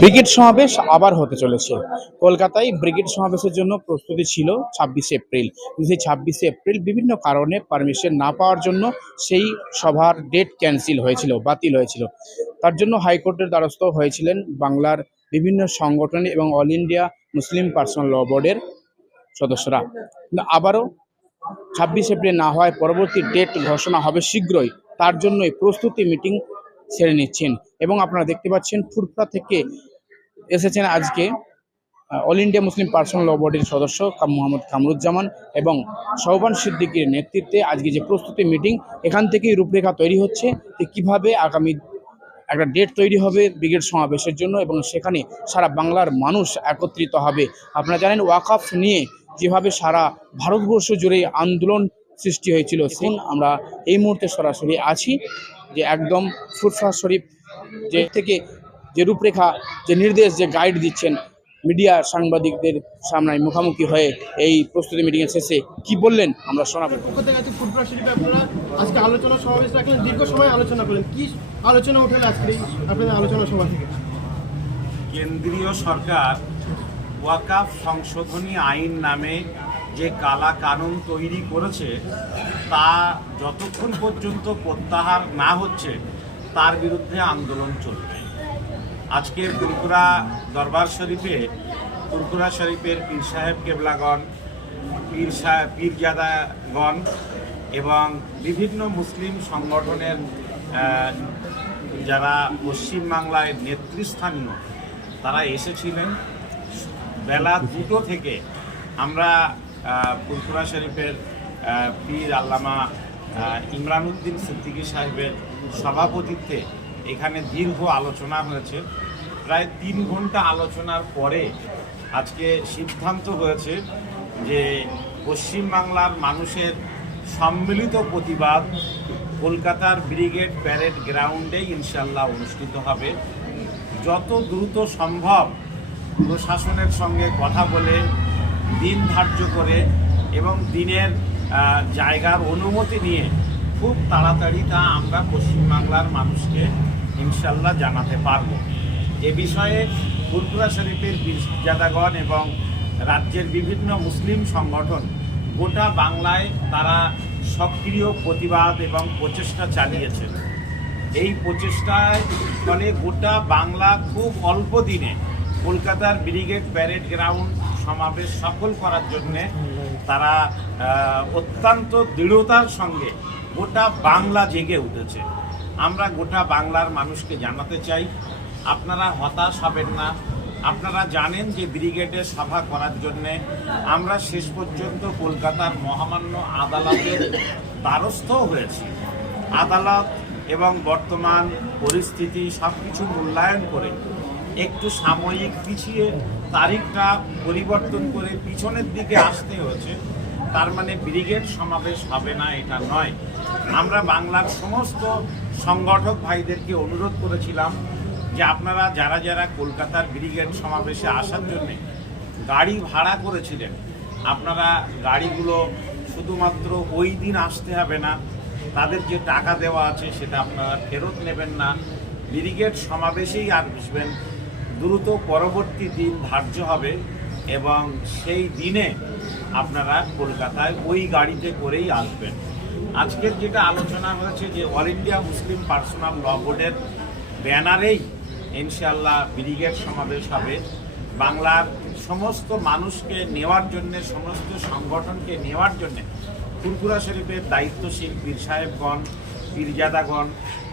Brigade সমাবেশ আবার হতে চলেছে। কলকাতায় ব্রিগেড সমাবেশের জন্য প্রস্তুতি ছিল 26 এপ্রিল, কিন্তু সেই 26 এপ্রিল বিভিন্ন কারণে পারমিশন না পাওয়ার জন্য সেই সভার ডেট ক্যান্সেল হয়েছিল, বাতিল হয়েছিল। তার জন্য হাইকোর্টের দ্বারস্থ হয়েছিলেন বাংলার বিভিন্ন সংগঠন এবং অল ইন্ডিয়া মুসলিম পার্সোনাল ল বোর্ডের সদস্যরা। কিন্তু আবারও 26 এপ্রিল না হওয়ায় পরবর্তী ডেট ঘোষণা হবে শীঘ্রই। তার জন্যই প্রস্তুতি মিটিং সেরে নিচ্ছেন। এবং আপনারা দেখতে পাচ্ছেন ফুরফুরা থেকে এসেছেন আজকে অল ইন্ডিয়া মুসলিম পার্সোনাল ল বোর্ডের সদস্য মোহাম্মদ কামরুজ্জামান এবং শওবান সিদ্দিকীর নেতৃত্বে আজকে যে প্রস্তুতি মিটিং, এখান থেকেই রূপরেখা তৈরি হচ্ছে যে কীভাবে আগামী একটা ডেট তৈরি হবে ব্রিগেড সমাবেশের জন্য এবং সেখানে সারা বাংলার মানুষ একত্রিত হবে। আপনারা জানেন ওয়াকফ নিয়ে যেভাবে সারা ভারতবর্ষ জুড়ে আন্দোলন সৃষ্টি হয়েছিল, এখন আমরা এই মুহূর্তে সরাসরি আছি যে একদম ফুরফুরা শরীফ যে থেকে যে রূপরেখা, যে নির্দেশ, যে গাইড দিচ্ছেন মিডিয়া সাংবাদিকদের সামনে মুখোমুখি হয়ে এই প্রস্তুতি মিটিংয়ের শেষে কি বললেন আমরা শোনাবো। পক্ষ থেকে আছে ফুরফুরা শরীফে আপনারা আজকে আলোচনা সমাবেশ রাখলেন, দীর্ঘ সময় আলোচনা করলেন, কি আলোচনা উঠলেন আজকে আপনাদের আলোচনা সভা থেকে? কেন্দ্রীয় সরকার ওয়াকফ সংশোধনী আইন নামে যে কালা কানুন তৈরি করেছে তা যতক্ষণ পর্যন্ত প্রত্যাহার না হচ্ছে তার বিরুদ্ধে আন্দোলন চলবে। আজকে ফুরফুরা দরবার শরীফে ফুরফুরা শরীফের পীর সাহেব কেবলাগণ, পীরজাদাগণ এবং বিভিন্ন মুসলিম সংগঠনের যারা পশ্চিমবাংলায় নেতৃস্থানীয় তারা এসেছিলেন। বেলা 2টো থেকে আমরা ফুরফুরা শরীফের পীর আল্লামা ইমরানউদ্দিন সিদ্দিকী সাহেবের সভাপতিত্বে এখানে দীর্ঘ আলোচনা হয়েছে। প্রায় 3 ঘন্টা আলোচনার পরে আজকে সিদ্ধান্ত হয়েছে যে পশ্চিমবাংলার মানুষের সম্মিলিত প্রতিবাদ কলকাতার ব্রিগেড প্যারেড গ্রাউন্ডে ইনশাল্লাহ অনুষ্ঠিত হবে। যত দ্রুত সম্ভব প্রশাসনের সঙ্গে কথা বলে দিন ধার্য করে এবং দিনের জায়গার অনুমতি নিয়ে খুব তাড়াতাড়ি তা আমরা পশ্চিমবাংলার মানুষকে ইনশাল্লাহ জানাতে পারব। এ বিষয়ে ফুরফুরা শরীফের পীরজাদাগণ এবং রাজ্যের বিভিন্ন মুসলিম সংগঠন গোটা বাংলায় তারা সক্রিয় প্রতিবাদ এবং প্রচেষ্টা চালিয়েছেন। এই প্রচেষ্টায় ফলে গোটা বাংলা খুব অল্প দিনে কলকাতার ব্রিগেড প্যারেড গ্রাউন্ড সমাবেশ সফল করার জন্যে তারা অত্যন্ত দৃঢ়তার সঙ্গে গোটা বাংলা জেগে উঠেছে। আমরা গোটা বাংলার মানুষকে জানাতে চাই, আপনারা হতাশ হবেন না। আপনারা জানেন যে ব্রিগেডের সভা করার জন্যে আমরা শেষ পর্যন্ত কলকাতার মহামান্য আদালতের দ্বারস্থ হয়েছি। আদালত এবং বর্তমান পরিস্থিতি সব কিছু মূল্যায়ন করে একটু সাময়িক পিছিয়ে তারিখটা পরিবর্তন করে পিছনের দিকে আসতে হয়েছে। তার মানে ব্রিগেড সমাবেশ হবে না এটা নয়। আমরা বাংলার সমস্ত সংগঠক ভাইদেরকে অনুরোধ করেছিলাম যে আপনারা যারা যারা কলকাতার ব্রিগেড সমাবেশে আসার জন্যে গাড়ি ভাড়া করেছিলেন, আপনারা গাড়িগুলো শুধুমাত্র ওই দিন আসতে হবে না, তাদের যে টাকা দেওয়া আছে সেটা আপনারা ফেরত নেবেন না, ব্রিগেড সমাবেশেই আসবেন। দ্রুত পরবর্তী দিন ধার্য হবে এবং সেই দিনে আপনারা কলকাতায় ওই গাড়িতে করেই আসবেন। আজকের যেটা আলোচনা হয়েছে যে অল ইন্ডিয়া মুসলিম পার্সোনাল ল বোর্ডের ব্যানারেই ইনশাআল্লাহ ব্রিগেড সমাবেশ হবে। বাংলার সমস্ত মানুষকে নেওয়ার জন্যে, সমস্ত সংগঠনকে নেওয়ার জন্যে ফুরফুরা শরীফের দায়িত্বশীল পীর সাহেবগণ, পীরজাদাগণ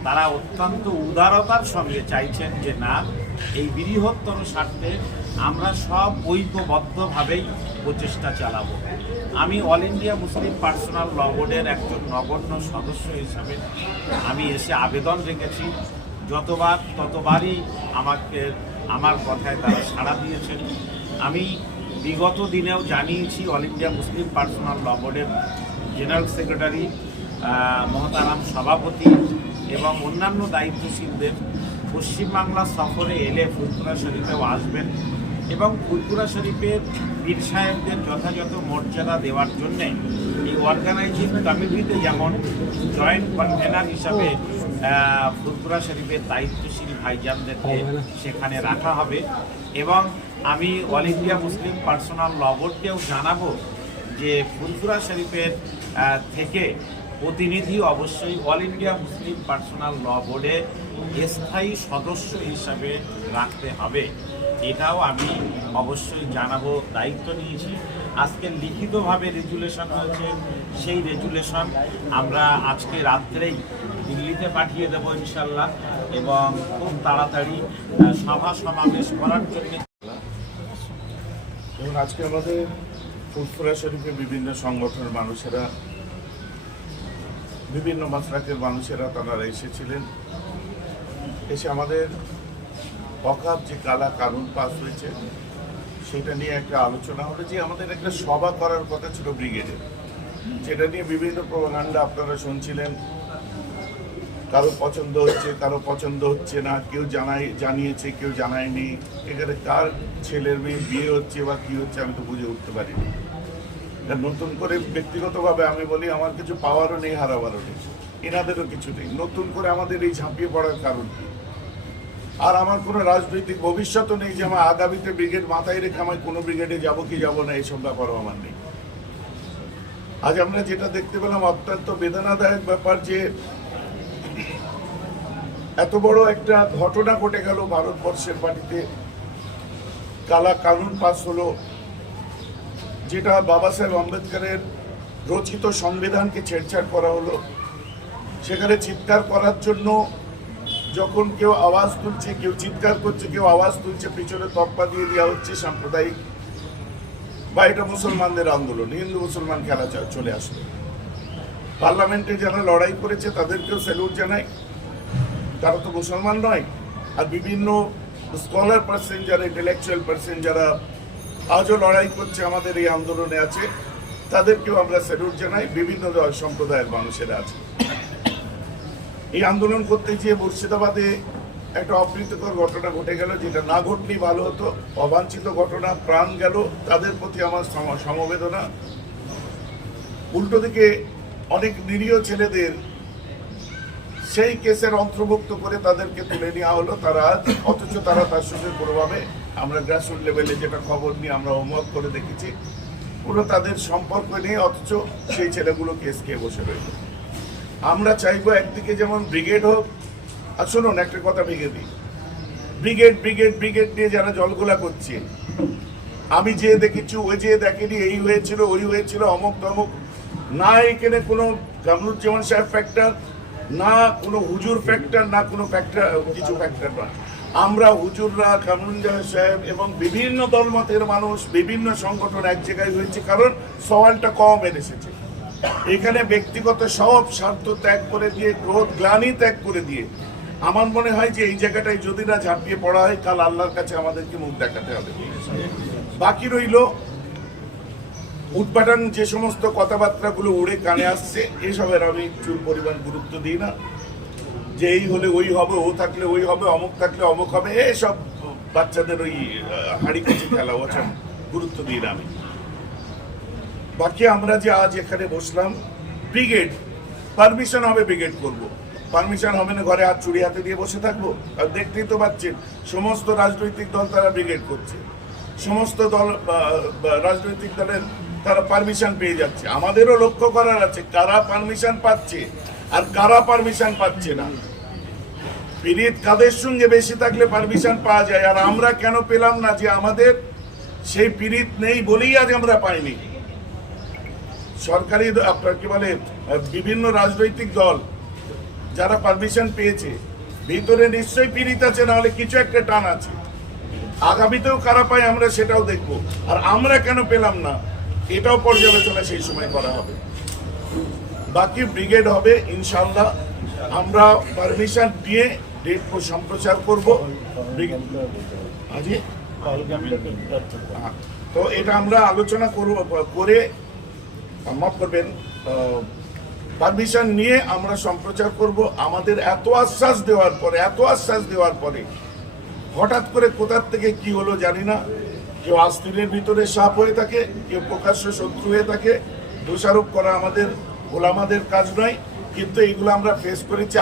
তারা অত্যন্ত উদারতার সঙ্গে চাইছেন যে না, এই বৃহত্তর স্বার্থে আমরা সব ঐক্যবদ্ধভাবেই প্রচেষ্টা চালাবো। আমি অল ইন্ডিয়া মুসলিম পার্সোনাল ল বোর্ডের একজন নগণ্য সদস্য হিসাবে আমি এসে আবেদন রেখেছি। যতবার ততবারই আমার কথায় তারা সাড়া দিয়েছেন। আমি বিগত দিনেও জানিয়েছি অল ইন্ডিয়া মুসলিম পার্সোনাল ল বোর্ডের জেনারেল সেক্রেটারি, মহতারাম সভাপতি এবং অন্যান্য দায়িত্বশীলদের পশ্চিমবাংলা সফরে এলে ফুরফুরা শরীফেও আসবেন এবং ফুরফুরা শরীফের পীর সাহেবদের যথাযথ মর্যাদা দেওয়ার জন্যে এই অর্গানাইজিং কমিটিতে যেমন জয়েন্ট কনভেনার হিসাবে ফুরফুরা শরীফের দায়িত্বশীল ভাইজানদেরকে সেখানে রাখা হবে। এবং আমি অল ইন্ডিয়া মুসলিম পার্সোনাল ল বোর্ডকেও জানাবো যে ফুরফুরা শরীফের থেকে প্রতিনিধি অবশ্যই অল ইন্ডিয়া মুসলিম পার্সোনাল ল বোর্ডে স্থায়ী সদস্য হিসাবে রাখতে হবে। এটাও আমি অবশ্যই জানাবো, দায়িত্ব নিয়েছি। আজকে লিখিতভাবে রেজুলেশন হয়েছে, সেই রেজুলেশন আমরা আজকে রাত্রেই দিল্লিতে পাঠিয়ে দেবো ইনশাল্লাহ, এবং খুব তাড়াতাড়ি সভা সমাবেশ করার জন্য। এবং আজকে আমাদের ফুরফুরা শরীফে বিভিন্ন সংগঠনের মানুষেরা, বিভিন্ন মাসরাকের মানুষেরা তারা এসেছিলেন। এসে আমাদের ওয়াকফ যে কালা কানুন পাস হয়েছে সেটা নিয়ে একটা আলোচনা হলো, যে আমাদের একটা সভা করার কথা ছিল ব্রিগেডে, সেটা নিয়ে বিভিন্ন প্রোপাগান্ডা আপনারা শুনছিলেন। কারো পছন্দ হচ্ছে, কারো পছন্দ হচ্ছে না, কেউ জানিয়েছে, কেউ জানায়নি। এখানে কার ছেলের মেয়ে বিয়ে হচ্ছে বা কী হচ্ছে আমি তো বুঝে উঠতে পারিনি। নতুন করে ব্যক্তিগতভাবে আমি বলি, আমার কিছু পাওয়ারও নেই, হারাবারও নেই, এনাদেরও কিছু নেই। নতুন করে আমাদের এই ঝাঁপিয়ে পড়ার কারণ কি? আর আমার কোনো রাজনৈতিক ভবিষ্যৎও নেই যে আমার আগামীতে ব্রিগেড মাথায় রেখে আমি কোনো ব্রিগেডে যাবো কি যাবো না, এইসব ব্যাপারও আমার নেই। আজ আমরা যেটা দেখতে পেলাম অত্যন্ত বেদনাদায়ক ব্যাপার, যে এত বড় একটা ঘটনা ঘটে গেল ভারতবর্ষের মাটিতে। কালা কানুন পাস হলো, যেটা বাবা সাহেব আম্বেদকরের রচিত সংবিধানকে ছেড়ছাড় করা হলো। সেখানে চিৎকার করার জন্য যখন কেউ আওয়াজ তুলছে, কেউ চিৎকার করছে, কেউ আওয়াজ তুলছে, পিছনে তপ্পা দিয়ে দেওয়া হচ্ছে সাম্প্রদায়িক, বা এটা মুসলমানদের আন্দোলন, হিন্দু মুসলমান খেলা চলে আসলো। পার্লামেন্টে যারা লড়াই করেছে তাদেরকেও স্যালুট জানাই, তারা তো মুসলমান নয়। আর বিভিন্ন স্কলার পার্সন, যারা ইন্টেলেকচুয়াল পার্সন, যারা আজও লড়াই করছে আমাদের এই আন্দোলনে আছে, তাদেরকেও আমরা স্যালুট জানাই। বিভিন্ন সম্প্রদায়ের মানুষেরা আছে। এই আন্দোলন করতে গিয়ে মুর্শিদাবাদে একটা অপ্রীতিকর ঘটনা ঘটে গেল, যেটা না ঘটলেই ভালো হতো। অবাঞ্ছিত ঘটনা, প্রাণ গেল, তাদের প্রতি আমার সমবেদনা। উল্টো দিকে অনেক নিরীহ ছেলেদের সেই কেসের অন্তর্ভুক্ত করে তাদেরকে তুলে নেওয়া হলো, অথচ তারা তার সঙ্গে কোনোভাবে, আমরা গ্রাসরুট লেভেলে যেটা খবর নিয়ে আমরা হোমওয়ার্ক করে দেখেছি, পুরো তাদের সম্পর্ক নেই, অথচ সেই ছেলেগুলো কেস খেয়ে বসে রয়েছে। আমরা চাইবো একদিকে যেমন ব্রিগেড হোক। আর শুনুন, একটা কথা ভেঙে দিই, ব্রিগেড ব্রিগেড ব্রিগেড নিয়ে যারা জলগোলা করছে, আমি যে দেখেছি, ওই যে দেখেনি, এই হয়েছিল, ওই হয়েছিল, অমুক তমুক, না এখানে কোনো কামরুজ্জামান সাহেব ফ্যাক্টর, না কোনো হুজুর ফ্যাক্টর, না কোনো ফ্যাক্টর, কিছু ফ্যাক্টর নয়। আমরা হুজুররা, কামরুজ্জামান সাহেব এবং বিভিন্ন দলমতের মানুষ, বিভিন্ন সংগঠন এক জায়গায় হয়েছে, কারণ সওয়ালটা কম এসেছে। এখানে ব্যক্তিগত সব স্বার্থ ত্যাগ করে দিয়ে, ক্রোধ গ্লানি ত্যাগ করে দিয়ে, আমার মনে হয় যে এই জায়গাটায় যদি না ঝাঁপিয়ে পড়া হয়, কাল আল্লাহর কাছে আমাদেরকে মুখ দেখাতে হবে। বাকি রইল উৎপাটন, যে সমস্ত কথাবার্তাগুলো উড়ে কানে আসছে, এসবের আমি চুল পরিমাণ গুরুত্ব দিই না। যে এই হলে ওই হবে, ও থাকলে ওই হবে, অমুক থাকলে অমুক হবে, এসব বাচ্চাদের ওই হাঁড়ি কাছে খেলা, ওসব গুরুত্ব দিই না আমি। বাকি আমরা যে আজ এখানে বসলাম, ব্রিগেড পারমিশন হবে, ব্রিগেড করব। পারমিশন হবে না ঘরে হাত চুরি হাতে দিয়ে বসে থাকবো? আর দেখতেই তো পাচ্ছেন সমস্ত রাজনৈতিক দল তারা ব্রিগেড করছে, সমস্ত দল রাজনৈতিক দলের তারা পারমিশন পেয়ে যাচ্ছে। আমাদেরও লক্ষ্য করার আছে কারা পারমিশন পাচ্ছে আর কারা পারমিশন পাচ্ছে না। পিরিত কাদের সঙ্গে বেশি থাকলে পারমিশন পাওয়া যায়, আর আমরা কেন পেলাম না? যে আমাদের সেই পিরিত নেই বলেই আজ আমরা পাইনি। সরকারি আপনার কি বলে, বিভিন্ন রাজনৈতিক দল যারা পারমিশন পেয়েছে, ভিতরে নিশ্চয়ই পিরিত আছে, নাহলে কিছু একটা টান আছে। আগামীতেও কারা পায় আমরা সেটাও দেখব। আর আমরা কেন পেলাম না, এটাও পর্যালোচনা সেই সময় করা হবে। বাকি ব্রিগেড হবে ইনশাআল্লাহ। আমরা পারমিশন দিয়ে ডেট সম্প্রচার করবো। তো এটা আমরা আলোচনা করে মাফ করবেন, পারমিশন নিয়ে আমরা সম্প্রচার করব। আমাদের এত আশ্বাস দেওয়ার পরে হঠাৎ করে কোথার থেকে কি হলো জানি না। কেউ আস্তিনের ভিতরে সাপ হয়ে থাকে, কেউ প্রকাশ্য শত্রু হয়ে থাকে। দোষারোপ করা আমাদের ওলামাদের কাজ নয়, কিন্তু এইগুলো আমরা ফেস করেছি।